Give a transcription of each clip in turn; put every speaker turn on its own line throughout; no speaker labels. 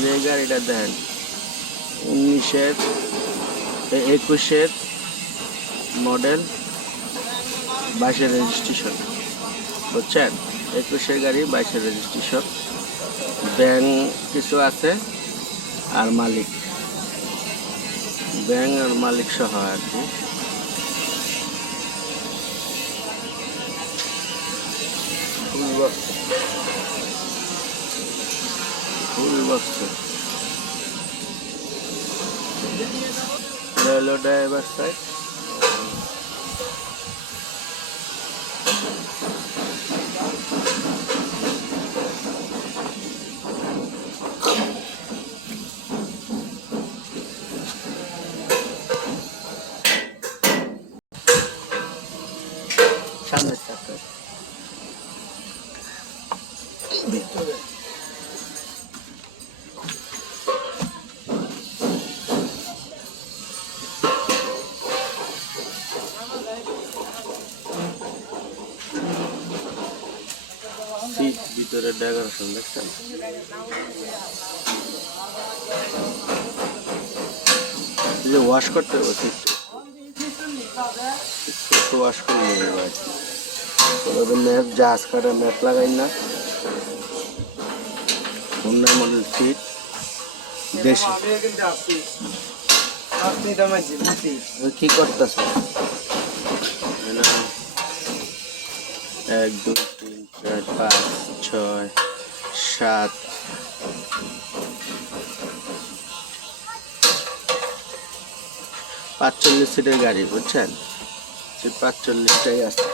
যে গাড়িটা দেন। উনিশের একুশের মডেল বাইশের রেজিস্ট্রেশন বুঝছেন? একুশের গাড়ি, বাইশের রেজিস্ট্রেশন ব্যাংক কিছু আছে আর মালিক। ব্যাংক আর মালিক সহ আর কি। ফুল বক্স হলো ড্রাইভার সাইড সামনের চাকা ভিতরে। সিট ভিতরে ডেকোরেশন দেখছেন? যে ওয়াশ করতে হবে একটু ওয়াশ করে নিয়ে ভাই তবে ম্যাপ জাহাজ কাটা ম্যাপ লাগাই না। হুন্ডা মডেল দেশি। ওই কি করতেছ? এক, দুই চার, পাঁচ, ছয়, সাত। পাঁচচল্লিশ সিটের গাড়ি, বুঝছেন? সে পাঁচচল্লিশটাই আছে।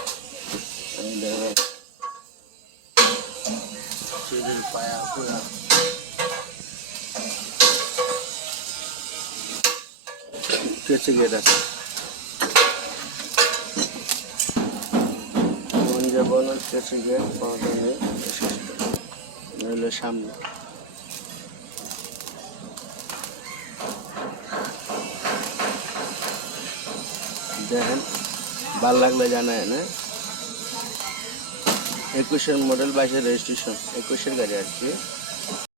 পায়া পুরা কেচে গেট আছে যাবন কেচে গেট পাওয়া যাবে নইলে সামনে। দেখেন, ভালো লাগলে জানায় না। একুশের মডেল বাইশের রেজিস্ট্রেশন একুশের গাড়ি আর কি।